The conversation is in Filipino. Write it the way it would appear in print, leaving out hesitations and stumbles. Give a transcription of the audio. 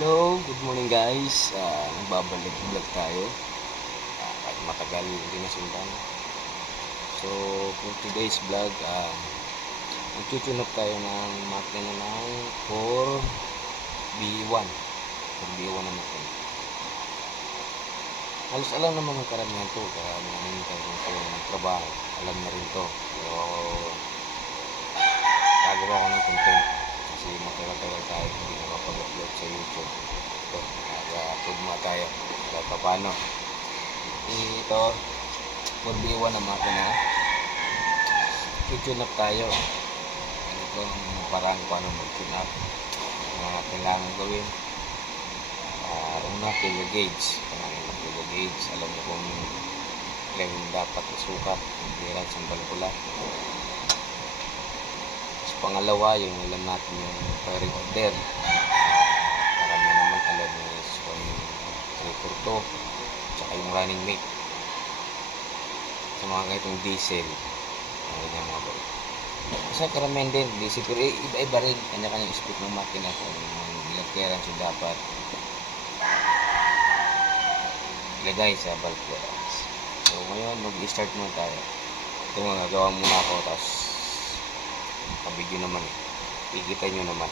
Hello, good morning guys. Nagbabalik vlog tayo. Kahit matagal hindi nasundan. So, for today's vlog, magtutune up tayo ng makina ng 4B1. 4B1 na makina. Halos alam naman ng karamihan to. Kaya namin tayo ng trabaho. Alam na rin to. Pero, gagawa ko ng content. Kasi matagal-tagal tayo hindi na mapag-upload sa YouTube. Ito, nag-upload muna tayo kahit pa paano. Ito 4B1 na makina, tune up tayo. Ito ang parang paano mag-tune up, mga kailangan gawin. Una, kilo gauge. Kilo gauge, alam mo kung ilang dapat isukat, hindi lang sambal pula. Pangalawa, yung alam natin yung firing order. Karami naman alam is 1-3-4-2 tsaka yung running mate sa mga ganitong diesel. Ganyan mga bro. Kasi karamihan din diesel, pero iba-iba rin kanya-kanyang speed ng makina kung ilang clearance yung dapat ilagay sa valve clearance. So ngayon mag-start muna tayo. Ito mga gagawa muna ako, tapos kabidyo naman, ikita nyo naman.